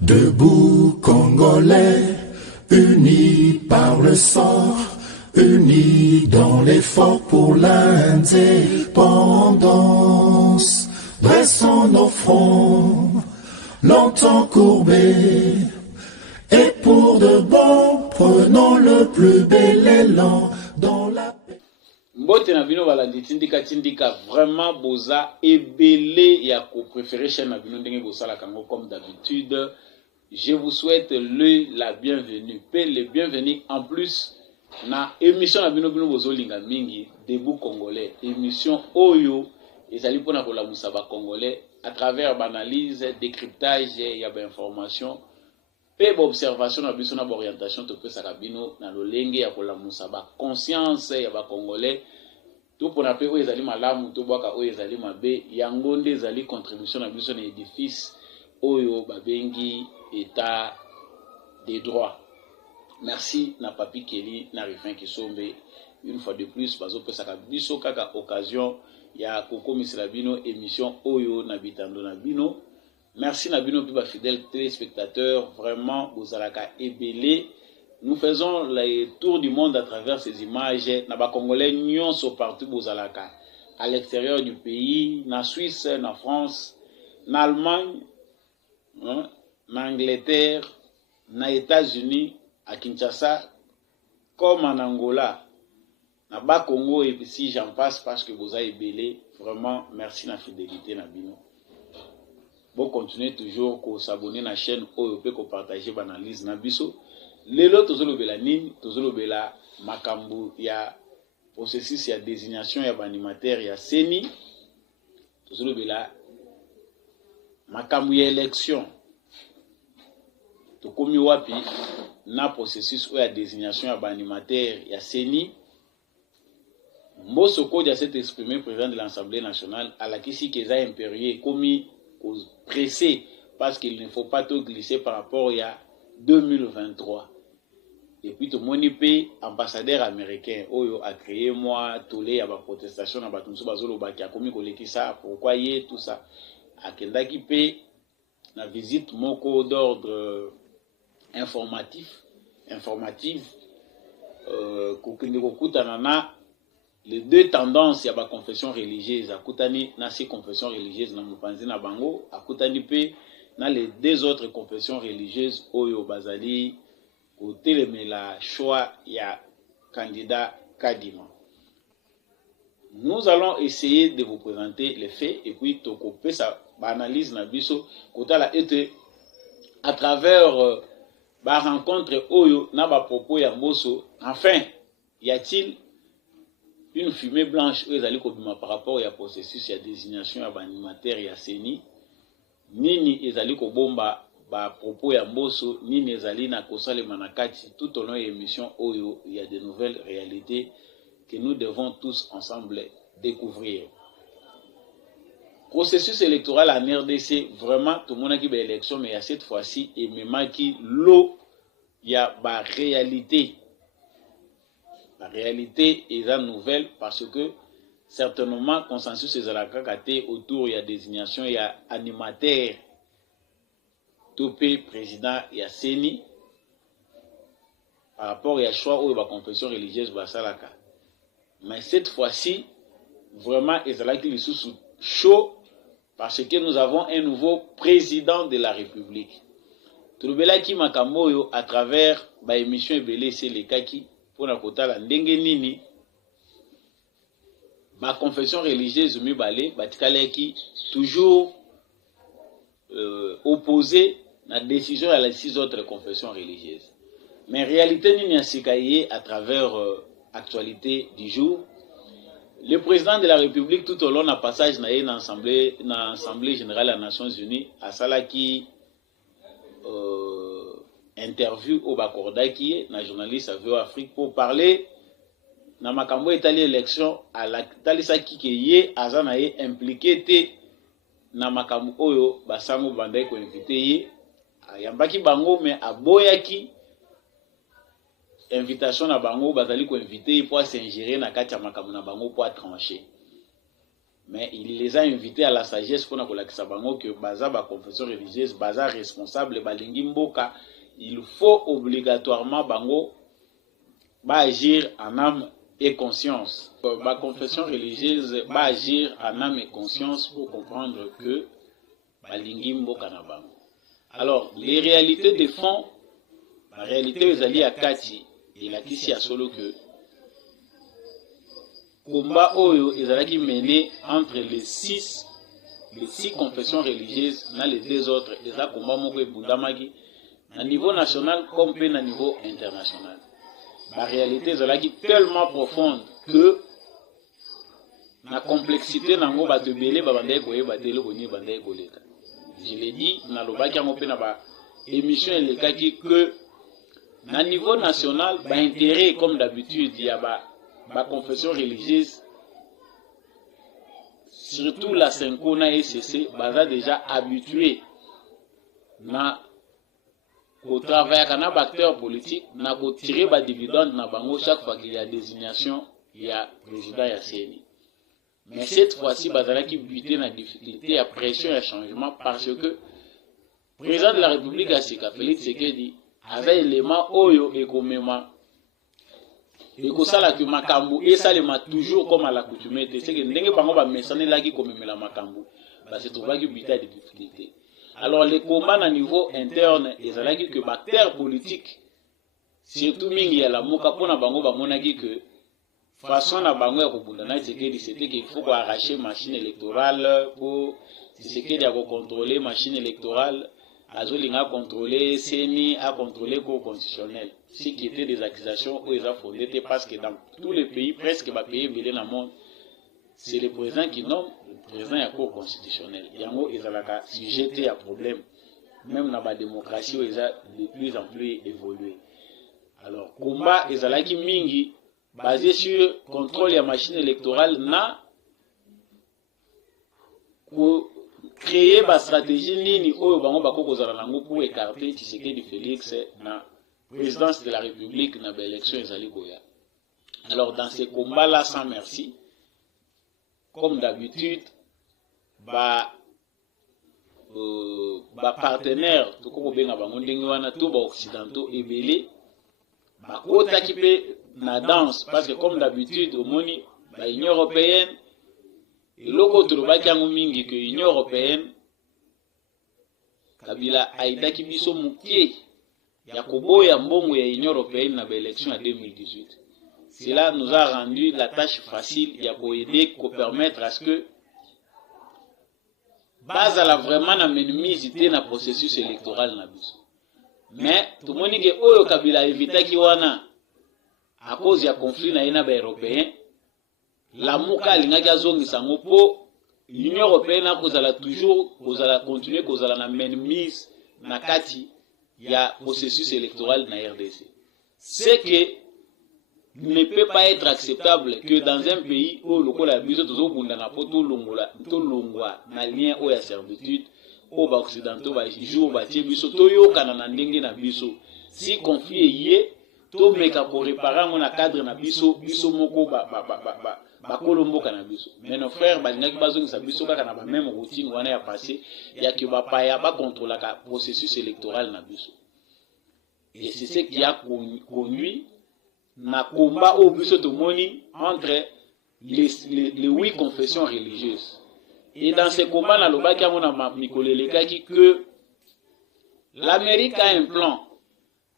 Debout Congolais, unis par le sang, unis dans l'effort pour l'indépendance. Dressons nos fronts, longtemps courbés, et pour de bon, prenons le plus bel élan dans la paix. Mbote na bino balandi tindika vraiment boza ebele ya ko préférer chaîne na bino ndenge bosala kango comme d'habitude. Je vous souhaite la bienvenue, le bienvenue en plus na émission na bino bozolinga mingi Debout Congolais, émission oyo ezali pona kolamusa ba congolais à travers l'analyse, décryptage ya ba information pe ba observation na biso na ba orientation to pesa kabino na lolenge ya kolamusa ba conscience ya ba congolais to pona pe oyo ezali malamu to bwaka oyo ezali mabe yango nde ezali contribution na biso na édifice oyo babengi état des droits. Merci na Papi Kelly na Rifin Kisombe une fois de plus bazo pesa biso kaka occasion ya kokomisela bino émission oyo na bitando na bino. Merci na bino piba fidèles téléspectateurs, vraiment vous alaka ebele. Nous faisons le tour du monde à travers ces images na ba congolais nyonso partout vous alaka à l'extérieur du pays, na Suisse, na France, na Allemagne, en Angleterre, na États-Unis, à Kinshasa, comme en Angola, na bas Congo et puis si j'en passe parce que vous avez belé, vraiment merci na fidélité na bino. Bon continuez toujours ko s'abonner na chaîne oyo pe ko partager banalise na biso. Lelo tozolo bela nini, tozolo bela makambu ya processus ya désignation ya animateur ya Seni. Tozolo bela makambu ya élection. Tokomi wapi na processus ou ya désignation ya animateur ya Seni. Mboso Kodi a s'est exprimé président de l'Assemblée nationale à la kisi keza impérieux commis pressé parce qu'il ne faut pas tout glisser par rapport à 2023. Et puis tout le monde peut ambassadeur américain Oyo a créé moi tolé à la protestation à Batunso Bazolo qui a commis ça pourquoi y est tout ça à Kendaki pe la visite moko d'ordre informative kokende kokutanana les deux tendances, il y a la confession religieuse, à Koutani, na si confession religieuse, na Mupanzi, na Bango, à Koutani pe, na les deux autres confessions religieuses, Oyo Bazali, côté mais la choix, il y a candidat Kadima. Nous allons essayer de vous présenter les faits, et puis, toko pe sa analyse na biso, kota la été, à travers, ba rencontre Oyo, na ba propos ya Mboso, enfin, y a-t-il une fumée blanche par rapport au processus de désignation de l'animateur et Seni nini ezali ko bomba ba propos ya Mboso nini ezali na kosale manakati tout au long de l'émission oyo il y a de nouvelles réalités que nous devons tous ensemble découvrir. Processus électoral en RDC vraiment tout le monde qui ba élection mais à cette fois-ci et même qui l'eau il y a ba réalité. La réalité est la nouvelle parce que certainement consensus est la kakate autour il y a désignation il y a animateur topé président il y a Seni par rapport il y a choix ou la confession religieuse basalaka mais cette fois-ci vraiment il y a qui sous chaud parce que nous avons un nouveau président de la République tout le belaki makamoyo à travers ba émission ebele c'est les kaki pour la kotala ndenge nini ma confession religieuse mibale batikale qui toujours opposé la décision à les 6 autres confessions religieuses mais réalité nini asikaye à travers actualité du jour le président de la République tout au long d'un passage na l'assemblée générale des Nations Unies à salaki interview au Bakordaki, na journaliste à VOA Afrique pour parler na makambo etali élection à la talisa kikeye azanaye impliqué te na makambo oyo basango bandai ko invité ye ayambaki bango mais aboyaki invitation na bango bazali ko invité pour s'ingérer na kati ya makambo na bango pour trancher mais il les a invités à la sagesse pour que baza ba confession religieuse baza responsable balingi mboka, il faut obligatoirement bango ba agir en âme et conscience. Ma confession religieuse va agir en âme et conscience pour comprendre que balingi mboka na bango. Alors, les réalités de fond, la réalité aux alliés à Kati et la Kissi à solo que combat oyo ezalaki mené entre les six confessions religieuses dans les deux autres, eza combat moko ebundamaki na niveau national comme pe na niveau international. La réalité ezalaki tellement profonde que la complexité nango bato ebele babandaki koyeba te eloko nini ebandaki koleka. Je l'ai dit, nalobaki yango mpe na ba émission elekaki que na niveau national ba intérêt comme d'habitude ya ba confession religieuse, surtout la Senko na ECC, baza déjà habitué na au travail avec un acteur politique, na ko tirer ba dividende na bango chaque fois qu'il y a désignation, il y a président ya CNI. Mais cette fois-ci, bazalaki buté na difficulté, à pression et à changement parce que le président de la République Asika, Félix Tshisekedi, avait élément oyo et komema et ko sala que makambu et ça le toujours comme à l'accoutumée, c'est que ndenge bango ba mesane laki komemela makambu, ba se trouvaki buté des difficultés. Alors les combats à niveau interne, ils ont dit que les acteurs politiques, surtout mingi ya la moka pona bango bamonaki que façon na bango ya kobundana c'était qu'il faut arracher machine électorale pour Tshisekedi à contrôler machine électorale, azolinga contrôler CENI, à contrôler cour constitutionnel. Ce qui était des accusations où ils ont fondé parce que dans tous les pays, presque les pays belé dans le monde, c'est le président qui nomme le président de la cour constitutionnelle. Yango ils ont sujeté à problème. Même dans la démocratie, ils ont de plus en plus évolué. Alors, combat, ils ont qui mingi basé sur contrôle de la machine électorale na pour créer une stratégie nini oyo bango bako kozala nango pour écarter Tshisekedi Félix na présidence de la République na élection ezali koya. Alors dans ces combats là sans merci, comme d'habitude, partenaires to ko benga bango ndenge wana to ba occidentaux ebele ba kota ki pe na danse parce que comme d'habitude au moni ba Union européenne et loko to ba kango mingi que Union européenne Kabila aidaki biso mukie ya koboya mbongo ya Union européenne na ba élection en 2018. Cela nous a rendu la tâche facile ya ko aider ko permettre à ce que bazala vraiment na minimizité na processus électoral na biso. Mais tout moni ke oyo Kabila evitaki wana à cause ya conflit na ina ba européen, la muka alingaki azongisa ngo po l'Union européenne akozala toujours kozala continuer kozala na minimise na kati ya processus électoral na RDC. C'est que ne peut pas être acceptable que dans un pays où le col a biso tozo bunda na poto longwa na lien o ya servitude au ba occidentaux ba jour ba tie biso toyo kana na ndenge na biso si conflit yé to meka pour réparer mon cadre na biso moko ba kolombo kana biso. Mais nos frères ba ngaki bazongi sa biso kaka na ba même routine wana ya passé ya ki ba paya ba contrôler ka processus électoral na biso. Et c'est ce qui a conduit na combat au biso tomoni entre les 8 confessions religieuses. Et dans ce combat na lobaki yango na mikolelekaki que l'Amérique a un plan.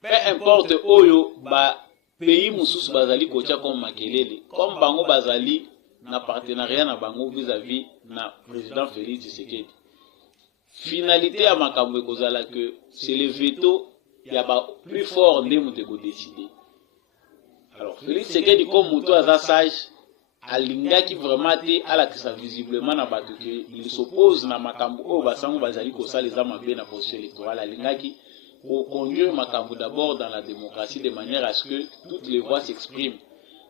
Peu importe oyo ba pays mususu bazali kotia comme makelele, comme bango bazali na partenariat na bango vis-à-vis na président Félix Tshisekedi. Finalité ya makambo ekozala que c'est le veto ya ba plus fort ndemo te ko décider. Alors Félix Tshisekedi comme moto aza sage alingaki vraiment te alakisa visiblement na bato que il s'oppose na makambo oyo basango bazali kosala eza mabe na processus électoral, alingaki pour conduire makambo d'abord dans la démocratie de manière à ce que toutes les voix s'expriment.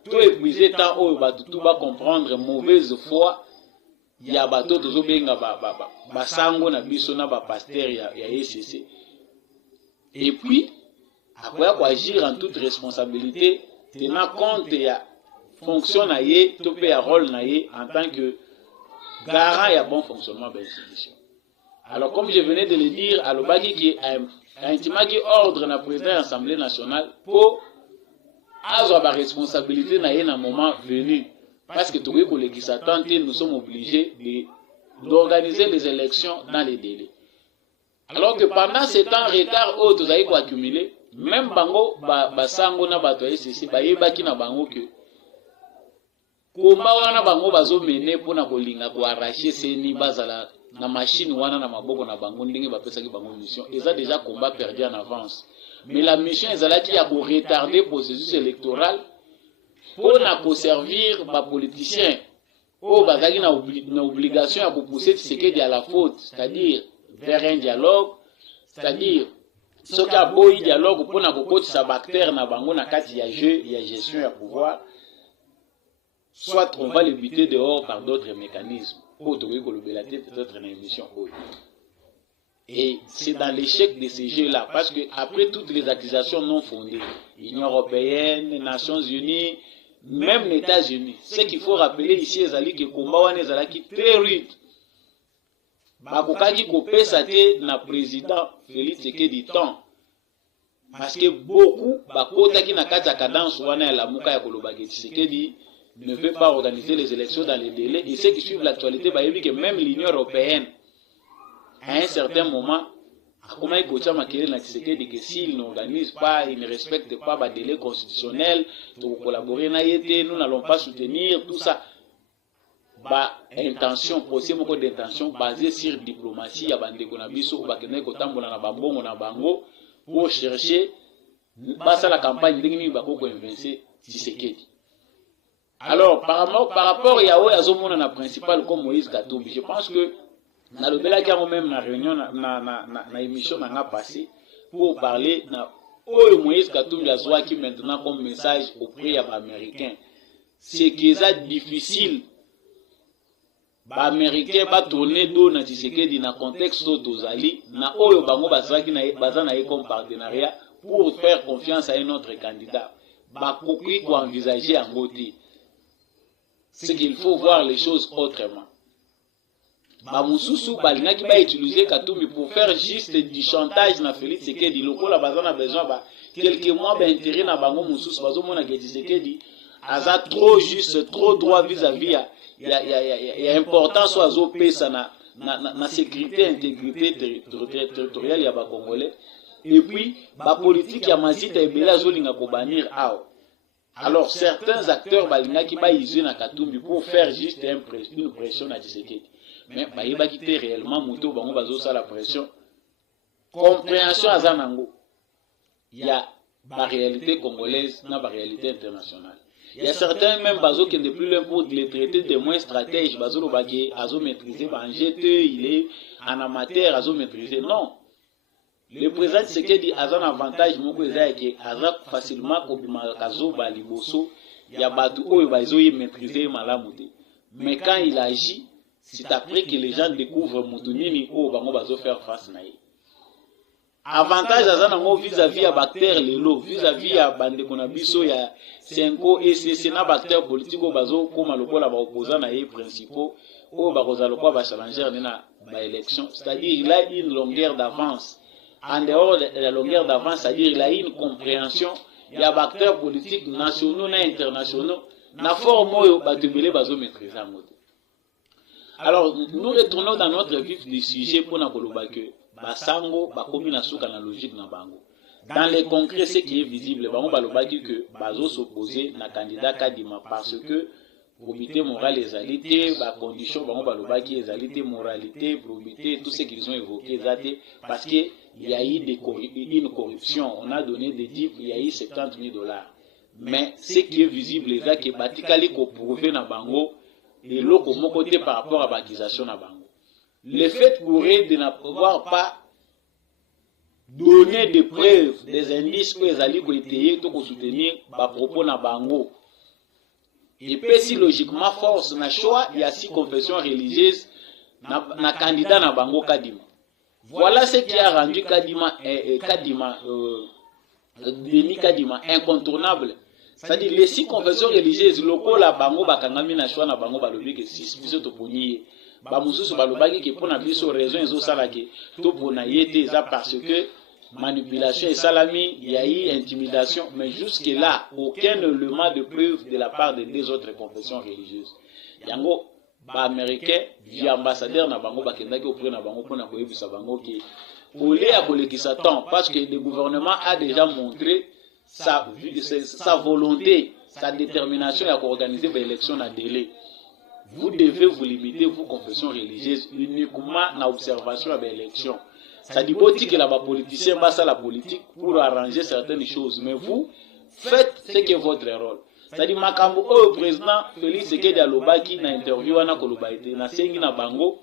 Tout épuisé tant oyo bato tout va comprendre mauvaise foi ya bato tozo benga basango na biso na ba pasteur ya ECC. Et puis après agir en toute responsabilité tenant compte ya fonction na ye to pe ya rôle na ye en tant que garant et bon fonctionnement de l'institution. Alors, comme je venais de le dire, à l'Obagi qui a intimé ordre dans le président de l'Assemblée nationale pour avoir la responsabilité dans un moment venu. Parce que tout le monde qui s'attend, nous sommes obligés d'organiser les élections dans les délais. Alors que pendant ce temps retard, autres ont accumulé, même bango basango na bato SCC bayebaki na bango que komba wana bango bazo mener pona kolinga ko arracher seni bazala na machine wana na maboko na bango ndenge bapesaki bango mission eza déjà combat perdu en avance. Mais la mission ezalaki ya ko retarder processus électoral pona ko servir ba politiciens o bazaki na obligation ya ko pousser Tshisekedi à la faute, c'est-à-dire vers un dialogue, c'est-à-dire ce qui a beau dialogue pour na kokotisa bactère na bango na kati ya jeu ya gestion ya pouvoir, soit on va le buter dehors par d'autres mécanismes. Peut-être une émission. Et c'est dans l'échec de ces jeux-là, parce que après toutes les accusations non fondées, l'Union européenne, les Nations unies, même les États-Unis, ce qu'il faut rappeler ici, c'est que le combat est très rude. Bakokaki kopesa te na président Félix Tshisekedi temps parce que beaucoup bakotaki na kati ya cadence wana ya lamuka ya kolobaki Tshisekedi ne veut pas organiser les élections dans les délais, et ceux qui suivent l'actualité bayebi que même l'Union européenne à un certain moment akoma ikocha makele na Tshisekedi que s'il n'organise pas, il ne respecte pas ba délai constitutionnel, to collaborer na yete, nous n'allons pas soutenir tout ça. Intention, procès moko d'intention basé sur diplomatie ya bandeko na biso bakene kotambola na bambongo na bango pour chercher basa la campagne ndenge bako ko inverser Tshisekedi. Alors par rapport ya oyo azomona na principal comme Moïse Katumbi, je pense que na lobela ki même na réunion na émission na passé pour parler na oyo Moïse Katumbi azwaki maintenant comme message auprès ya américains, c'est que c'est difficile Américain ba tourner do na Tshisekedi na contexte tozali na oyo bango bazaki na bazana comme partenariat pour faire confiance à un autre candidat. Ba koki ko envisager en côté. C'est qu'il faut voir les choses autrement. Ba mususu balingaki ba utiliser Katumbi pour faire juste du chantage na Félix Tshisekedi lokola bazana besoin ba quelques mois ba intérêt na bango mususu bazomona que Tshisekedi aza trop juste, trop droit vis-à-vis il y a importance aux pesa na sécurité, intégrité territoriale ya ba Congolais, et puis ba politique ya mazita ebela zolinga ko bannir ao. Alors certains acteurs balinga ki ba izu na Katumbi pour faire juste une pression na Tshisekedi, mais ba yeba ki te réellement moto bango bazo sa la pression compréhension azanango ya ba réalité congolaise na ba réalité internationale. Il y a certains même bazo qui ne plus loin pour les traiter de moins stratèges, bazo lo bagé, azo maîtriser, banjete, il est en amateur, azo maîtriser. Non. Le président Tshisekedi a un avantage, mon président, qui a facilement comme kazo baliboso, il y a batu oyo bazo y maîtriser malamuté. Mais quand il agit, c'est après que les gens découvrent mutunini o bango bazo faire face na ye. Avantage azanango vis-à-vis ya bactère lelo, vis-à-vis ya bandeko na biso ya Senko et c'est na bactère politique o bazo koma lokola ba opposant na ye principaux o ba koza lokola ba challenger na ba élection, c'est-à-dire il a une longueur d'avance. En dehors de la longueur d'avance, c'est-à-dire il a une compréhension ya bacteurs politiques nationaux na internationaux na forme oyo batubele bazo maîtriser ngote. Alors nous retournons dans notre vif du sujet pour na koloba que basango bakomi na suka na logique na bango. Dans les concrets, ce qui est visible, bango balobaki que bazo s'opposer na candidat Kadima parce que probité morale ezalité, ba condition bango balobaki ezalité moralité, probité, tout ce qu'ils ont évoqué ezalité parce que il y a eu une corruption, on a donné des titres, il y a eu $70,000. Mais ce qui est visible c'est que batikali ko prouver na bango et loko moko te par rapport à l'accusation na bango. Le fait pourrait de ne pouvoir pas donner des preuves, des indices que les alliés ont été pour soutenir par propos na bango. Et puis si logiquement force na choix, il y a 6 confessions religieuses na candidat na bango Kadima. Voilà ce qui a rendu Denis Kadima incontournable. C'est-à-dire les 6 confessions religieuses locaux la bango bakangami na choix na bango balobi que 6 biso to ponier. ba mususu balobaki ke pona biso raison ezosala ke to pona yete eza parce que manipulation et salami, il y a eu intimidation, mais jusque-là, aucun élément de preuve de la part des deux autres confessions religieuses. Yango, ba américain, via ambassadeur na bango bakendaki auprès na bango pona koyebisa bango ke olé a kolekisa temps parce que le gouvernement a déjà montré sa volonté, sa détermination à organiser des élections à délai. Vous devez vous limiter, vous confessions religieuses, uniquement à l'observation de l'élection. Ça dit pas que la politicien passe à la politique pour arranger certaines choses, mais vous faites ce qui est votre rôle. Ça dit makambo au président Félix Tshisekedi alobaki na interview na koloba ete na sengi na bango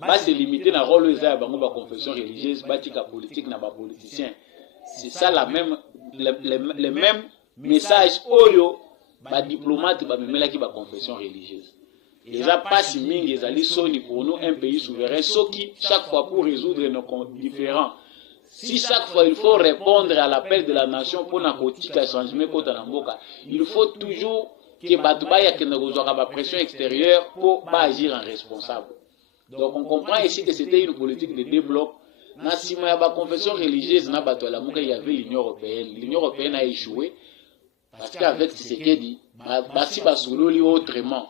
ba se limiter na rôle eza bango ba confession religieuse batika politique na ba politicien. C'est ça la même les mêmes messages oyo ba diplomate ba memelaki ba confession religieuse. Les a pas si mingi ezali soni pour nous un pays souverain soki chaque fois pour résoudre nos comptes différents. Si chaque fois il faut répondre à l'appel de la nation pour nakotika changement kota na mboka, il faut toujours que batuba ya kende kozwaka ba pression extérieure pour pas agir en responsable. Donc on comprend ici que c'était une politique de débloc. Na sima ya ba confession religieuse na bato la muka il y avait l'Union européenne. L'Union européenne a échoué parce qu'avec Tshisekedi basi basololi autrement.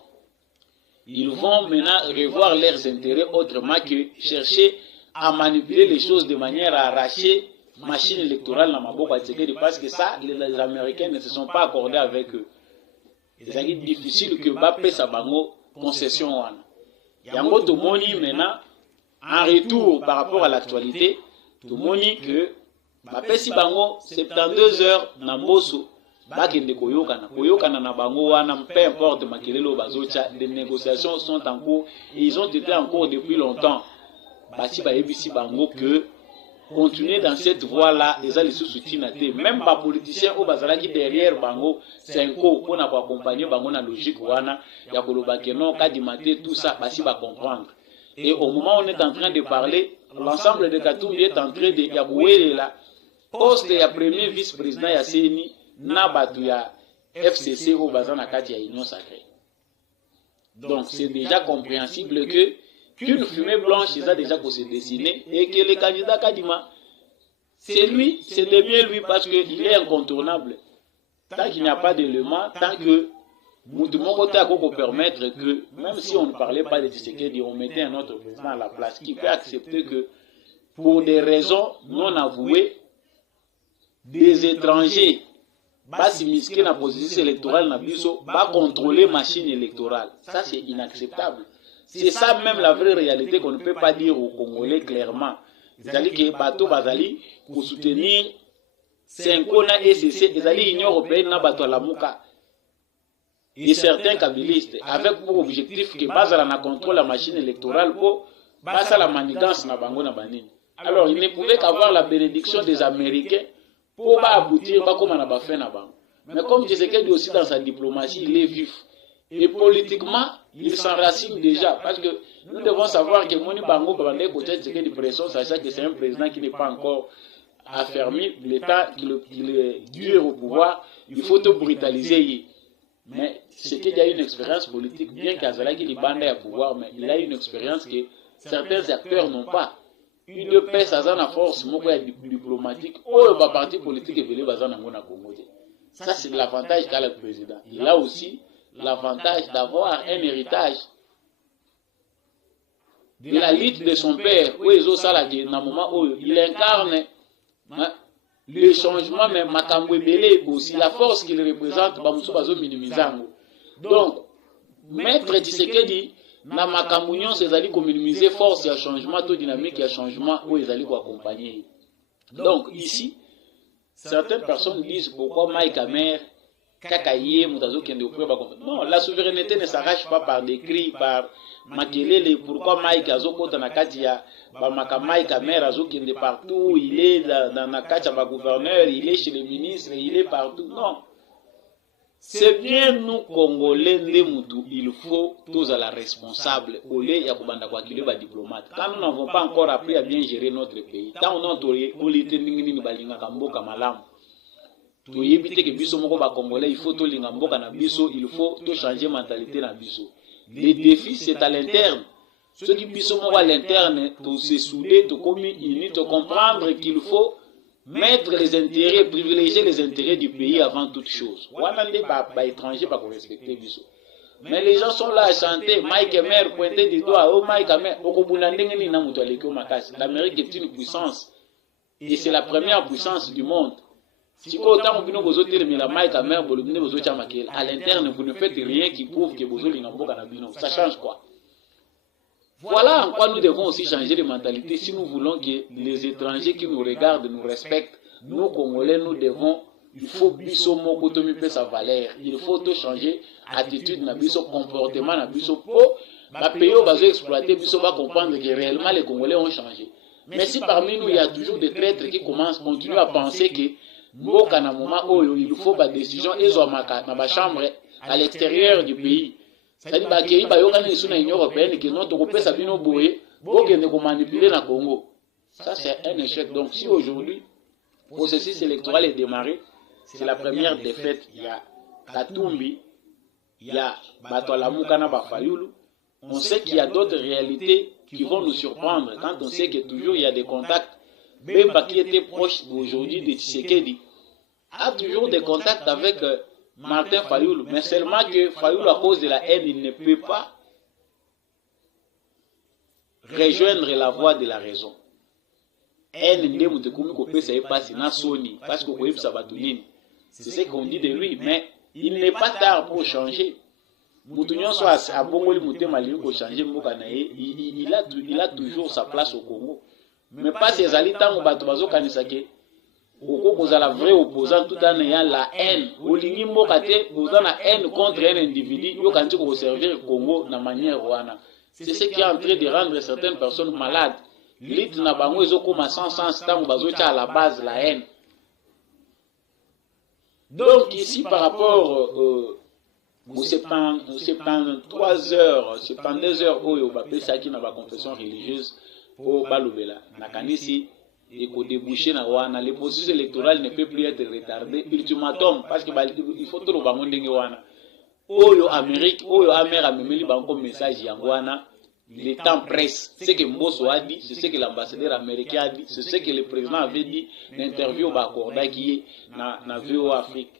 Ils vont maintenant revoir leurs intérêts autrement que chercher à manipuler les choses de manière à arracher machine électorale dans Maboko Tshisekedi parce que ça, les Américains ne se sont pas accordés avec eux. C'est difficile que Mbappé Sabango concession wana. Yango tomoni maintenant en retour par rapport à l'actualité, tomoni que Mbappé Sabango 72 heures na Mbosso bakende koyokana na bango wana peu importe makelelo bazocha, des négociations sont en cours et ils ont été en cours depuis longtemps. Basi ba ebisi bango que continuer dans cette voie là ezali soutien te même pas politiciens au bazalaki derrière bango cinco pour na accompagner bango na logique wana ya koloba que non kadimate tout ça basi ba comprendre. Et au moment où on est en train de parler, l'ensemble de Katumbi est en train de yakouele la poste ya premier vice-président ya CENI na batu ya FCC au bazana kati ya Union sacrée. Donc c'est déjà compréhensible que qu'une fumée blanche a déjà se dessiner et que le candidat Kadima, c'est lui, c'est bien lui parce qu'il est incontournable. Tant qu'il n'y a pas d'éléments, tant que de mon côté, à quoi permettre que, même si on ne parlait pas de Tshisekedi, on mettait un autre président à la place qui peut accepter que, pour des raisons non avouées, des étrangers, pas s'immiscer dans la position électorale, pas contrôler la machine électorale. Ça, c'est inacceptable. C'est ça même la vraie réalité qu'on ne peut pas dire aux Congolais clairement. C'est-à-dire que Bato Bazali, pour soutenir Senkona ECC, les Union européenne n'a pas la mouka. Et certains kabylistes, avec pour objectif que Bazala n'a contrôle la machine électorale pour passer la manigance na bango na banini. Alors, il ne pouvait qu'avoir la bénédiction des Américains pour pas aboutir, pas comme on a fait na bango. Mais comme Tshisekedi aussi dans sa diplomatie, il est vif. Et politiquement, il s'enracine déjà. Parce que nous devons savoir que Moni Bango, pendant côté de pression, sachant que c'est un président qui n'est pas encore affermi, l'État qu'il est dur au pouvoir, il faut tout brutaliser. Mais c'est qu'il y a une expérience politique, bien qu'Azala qui est bandé à pouvoir, mais il a une expérience que certains acteurs n'ont pas. Une paix, ça a force, diplomatique, ou le parti politique est venu à Congo. Ça, c'est l'avantage qu'a le président. Il a aussi l'avantage d'avoir un héritage de la lutte de son père, où il incarne le changement, mais aussi la force qu'il représente. Donc, Maître Tshisekedi, na Makamounion, c'est à minimiser force et changement, tout dynamique et changement, où ils allaient accompagner. Donc, ici, certaines personnes disent pourquoi Mike Amer non, la souveraineté ne s'arrache pas par des cris, par makelele. Pourquoi Mike Azoko dans la Katia, Mike Amer Azoko est partout, il est dans la Katia gouverneur, il est chez les ministres, il est partout. Non. C'est bien nous, Congolais, il faut tous à la responsable, au lieu de diplomate. Quand nous n'avons pas encore appris à bien gérer notre pays, quand on a pour éviter que biso moko ba Congolais, il faut tout l'ingamboka na biso, il faut tout changer mentalité na biso. Le défi c'est à l'interne. Ceux qui puissent à l'interne, tout se souder, tout comme unis, tout comprendre qu'il faut mettre les intérêts, privilégier les intérêts du pays avant toute chose. Étranger, pas respecter biso. Mais les gens sont là à chanter, Mike Emer, pointer du doigt, oh Mike Emer, l'Amérique est une puissance. Et c'est la première puissance du monde. Si autant vous vous à l'interne, vous ne faites rien qui prouve que vous avez ça change quoi? Voilà en quoi nous devons aussi changer de mentalité si nous voulons que les étrangers qui nous regardent nous respectent. Nous, Congolais, nous devons, il faut biso mokotomi pe sa valeur. Il faut tout changer attitude, na biso comportement, na biso po. Ma pays va exploiter, biso va comprendre que réellement les Congolais ont changé. Mais si parmi nous il y a toujours des traîtres qui continuent à penser que mboka na moment oyo il faut pas décision ezomaka na ba chambre à l'extérieur du pays. C'est-à-dire bakei ba yokana isu na Union européenne que non to kopesa bino boye bokende ko manipuler na Congo. Ça c'est un échec. Donc si aujourd'hui le processus électoral est démarré, c'est la première défaite. Il y a Katumbi, il y a Batwalamuka na Bafayulu. On sait qu'il y a d'autres réalités qui vont nous surprendre quand on sait que toujours il y a des contacts. Bemba qui était proche aujourd'hui de Tshisekedi a toujours des contacts avec Martin Fayoulou. Mais seulement que Fayoulou, à cause de la haine, il ne peut pas rejoindre la voie de la raison. C'est ce qu'on dit de lui, mais il n'est pas tard pour changer. Il a toujours sa place au Congo. Mais pas ces alitats où Batobazo Kanisake, où la vraie opposant tout en ayant la haine. Au Lingui Mokate, vous avez la haine contre un individu, vous avez servir le Congo de manière rouana. C'est ce qui est en train de rendre certaines personnes malades. L'île n'a pas eu comme sens temps où Bazo à la base la haine. Donc ici par rapport aux 73 heures, 72 heures où il y a une confession religieuse pour Balubela, Nakanisi, et qu'au débouché na wana, le processus électoral ne peut plus être retardé. Ultimatum, parce qu'il faut tout le monde wana. Oyo Amérique, Oyo Amérique a mis un message yangwana. Le temps presse. C'est ce que Mbosso a dit, c'est ce que l'ambassadeur américain a dit, c'est ce que le président avait dit dans l'interview Bakorda qui est dans VO Afrique.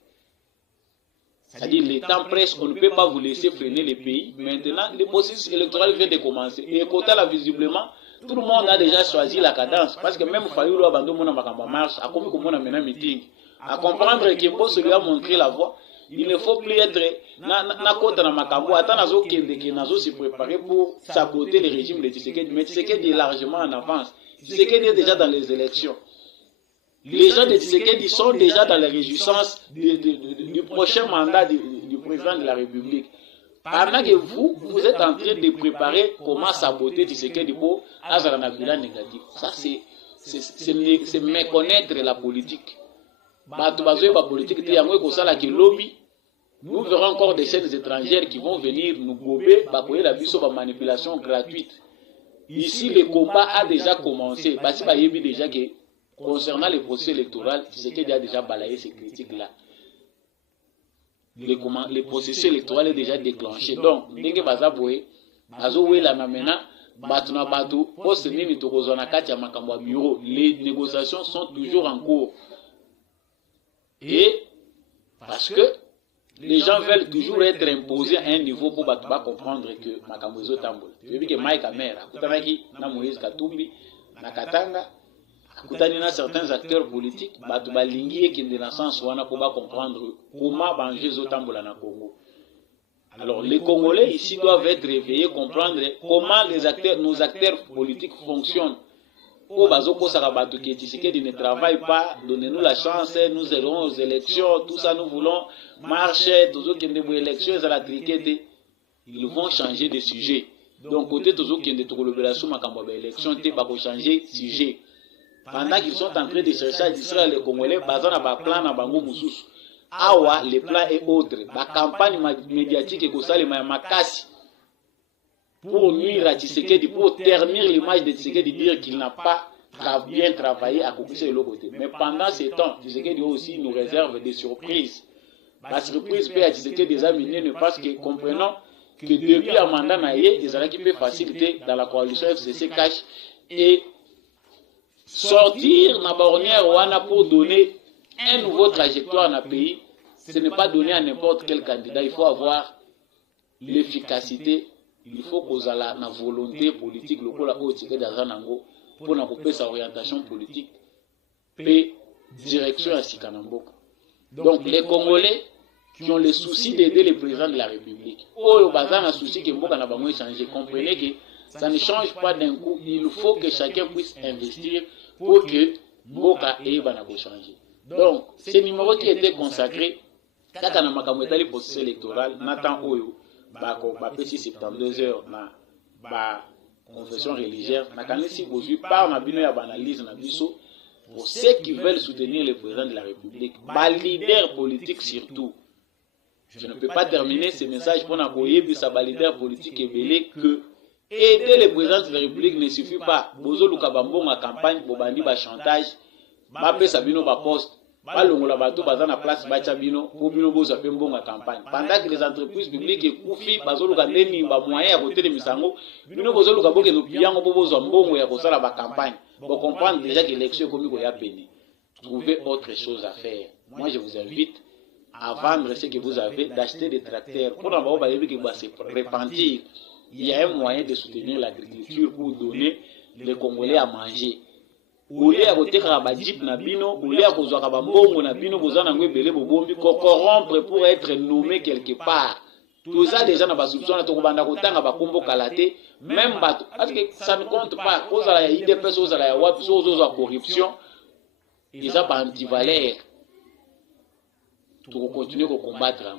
C'est-à-dire, le temps presse, on ne peut pas vous laisser freiner les pays. Maintenant, le processus électoral vient de commencer. Et côté là, visiblement, tout le monde a déjà choisi la cadence. Parce que même Fayoulou Abando Mona Makamba marche, a comme on a mené un meeting. À comprendre que Mbosso lui a montré la voie. Il ne faut plus être na kota na makambo ata nazo kende ke nazo se préparer pour saboter le régime de Tshisekedi. Mais Tshisekedi est largement en avance. Tshisekedi est déjà dans les élections. Les gens de Tshisekedi sont déjà dans les réjouissances du prochain mandat du président de la République. Pendant que vous êtes en train de préparer comment saboter Tshisekedi pour avoir un bilan négatif. Ça c'est méconnaître la politique. Nous verrons encore des chaînes étrangères qui vont venir nous gober, la manipulation gratuite. Ici, le combat a déjà commencé. Parce qu'il y a déjà que, concernant le processus électoral, c'est qu'il a déjà balayé ces critiques-là. Le processus électoral est déjà déclenché. Donc, les négociations sont toujours en cours. Et parce que les gens veulent toujours être imposés à un niveau pour comprendre que Makambozo Tambola. Je veux dire que Mike Amer, Akutanaki, na Moïse Katumbi, na Katanga, Akutani na certains acteurs politiques, Batubalingi et qui dans le sens où on a pour comprendre comment Banjé Zotambola na Congo. Alors les Congolais ici doivent être réveillés, comprendre comment nos acteurs politiques fonctionnent. Au Bazoko Sarabato qui ne travaille pas, donnez-nous la chance, nous irons aux élections, tout ça nous voulons marcher, tous ceux qui ont des élections, à la triquette, ils vont changer de sujet. Donc côté tous ceux qui ont des collaborations, élection, ils vont changer de sujet. Pendant qu'ils sont en train de chercher à distraire les Congolais, bazana ba plan na bango mususu. Awa les plans et autres, la campagne médiatique et ça les makasi. Pour nuire à Tshisekedi, pour ternir l'image de Tshisekedi, dire qu'il n'a pas bien travaillé à couper de l'autre côté. Mais pendant ces temps, Tshisekedi aussi nous réserve des surprises. La surprise peut à Tshisekedi des amis, parce que comprenons que depuis un mandat naïe, ils allaient qui peut faciliter dans la coalition FCC cash et sortir na barrière wana pour donner un nouveau trajectoire dans le pays. Ce n'est pas donné à n'importe quel candidat. Il faut avoir l'efficacité. Il faut qu'on ait la volonté politique, le coup la haute dans un angle pour n'accompagner sa orientation politique et direction à Sikanamboka. Donc les Congolais qui ont le souci d'aider les présidents de la République, au bazar un souci que Mboka n'a pas changé. Comprenez que ça ne change pas d'un coup. Il faut que chacun puisse investir pour que Mboka ait changer. Donc ce numéro qui était consacré kaka na makambo etali processus électoral n'attend oyo ba 72 heures na ba confession religieuse na kanisi bozui par na bino ya analyse na biso pour ceux qui veulent soutenir le président de la République, ba leader politique surtout. Je ne peux pas terminer ce message pour n'aboyer sa leader politique et belé que aider le président de la République ne suffit pas. Bozo luka bambon à campagne bobandi ba chantage ba pesa bino ba poste balongola bato baza na place bacha bino po bino boza pe mbonga campagne pendant que les entreprises publiques ekufi bazoluka ndeni ba moyen ya côté de misango bino bozoluka boke no piango bozo mbongo ya kosala ba campagne pour comprendre déjà que l'élection komiko ya peni. Trouvez autre chose à faire. Moi je vous invite à vendre ce que vous avez, d'acheter des tracteurs pour avoir ba yebi que va se repentir. Il y a un moyen de soutenir l'agriculture pour donner les Congolais à manger. Oulé à côté de jeep na bino, oulé à cause de bongo na bino, vous en avez belé bombi, corrompre pour être nommé quelque part. Tout ça déjà n'a pas soupçonné de banda kotanga ba kombo kalaté, même bateau. Parce que ça ne compte pas. Cause à la IDPS, cause à la WAP, cause à la corruption, ils ont pas anti-valère. Pour continuer à combattre.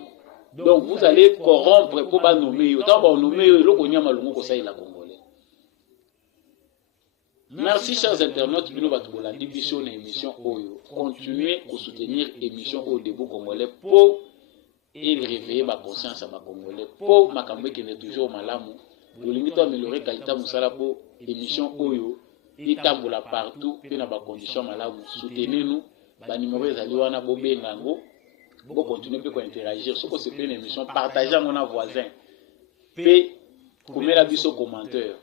Donc vous allez corrompre pour pas nommer. Autant pour nommer le konya malungo ko ça il a congolais. Merci chers internautes, nous allons la division de l'émission Oyo. Continuez à soutenir l'émission au début congolais pour réveiller ma conscience à ma congolais. Pour ma campagne qui est toujours malamu. Vous limitez à améliorer la qualité de pour l'émission Oyo. Il tamboula partout, puis dans des conditions malamu. Soutenez-nous. Les numéros de Zaliwana Bobé Nango. Vous continuez à interagir. Ce que c'est une émission, partagez à mon voisin. Puis, mettez la biso commentaire.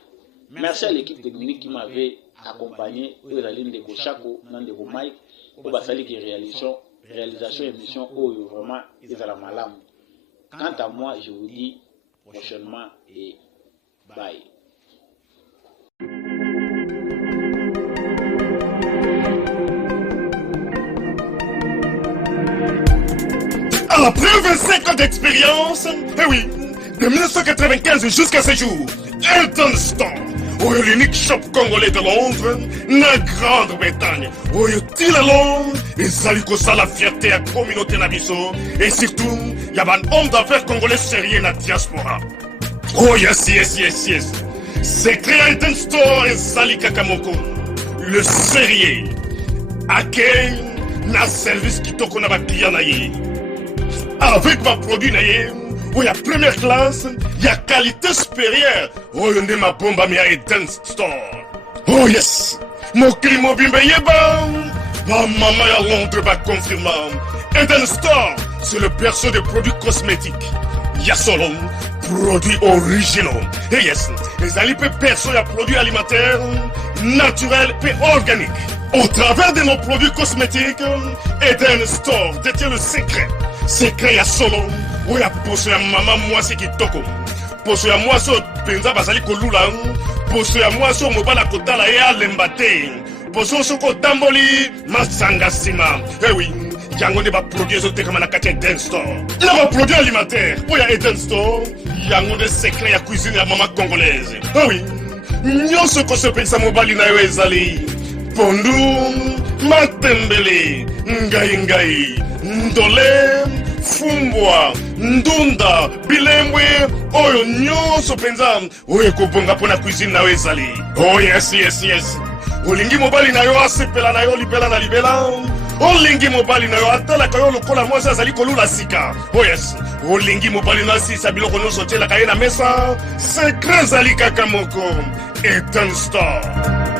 Merci à l'équipe technique qui m'avait accompagné, Ezaline de Kochako, Nandego Mike, pour basali qui réalisation émission Oyo, vraiment, ils ont la malam. Quant à moi, je vous dis prochainement et bye. Après 25 ans d'expérience, eh oui, de 1995 jusqu'à ce jour, Elton Store, l'unique shop congolais de Londres, la Grande-Bretagne, où il y a Londres, et ça lui cause la fierté à la communauté nabiso, et surtout, il y a un homme d'affaires congolais sérieux dans la diaspora. Oh yes, yes, yes, yes. C'est créé Elton Store et Sali Kakamoko, le sérieux, à quel na service qui t'a qu'on a client naïe. Avec ma produit naïe, où il y a première classe, il y a qualité supérieure. Oh, il y a ma bombe à Elton Store. Oh yes, mon crime bimbe yeba. Ma maman à Londres va confirmer. Elton Store, c'est le perso des produits cosmétiques. Il y a solo produits originaux. Et yes, les alipes perso et produits alimentaires, naturels et organiques. Au travers de nos produits cosmétiques, Elton Store détient le secret. Secret ya solo. Où ya poso ya maman moi c'est qui toko. Poso ya moi so penza basali kolula. Poso ya moi so mobala kotala ya lembate. Poso so ko tamboli masanga sima. Eh oui, yango ne ba produit so te kama na kati Elton Store. Na ba produit alimentaire. Où ya Elton Store, yango de secret ya cuisine ya maman congolaise. Eh oui, nyonso ko so pensa mobali na yo ezali. Pondu, matembele, ngai, ndole, fumbwa, ndunda, bilembwe, oyo nyonso penza, oyo kobonga pona cuisine na ezali. Oh yes, yes, yes. Olingi mobali na yo asepela na yo libela na libela. Olingi mobali na yo atala ka yo lokola mwasi azali kolula sika. Oh yes. Olingi mobali na si sabiloko nyonso tiela ka ye na mesa. Secret zali kaka moko. Elton Store.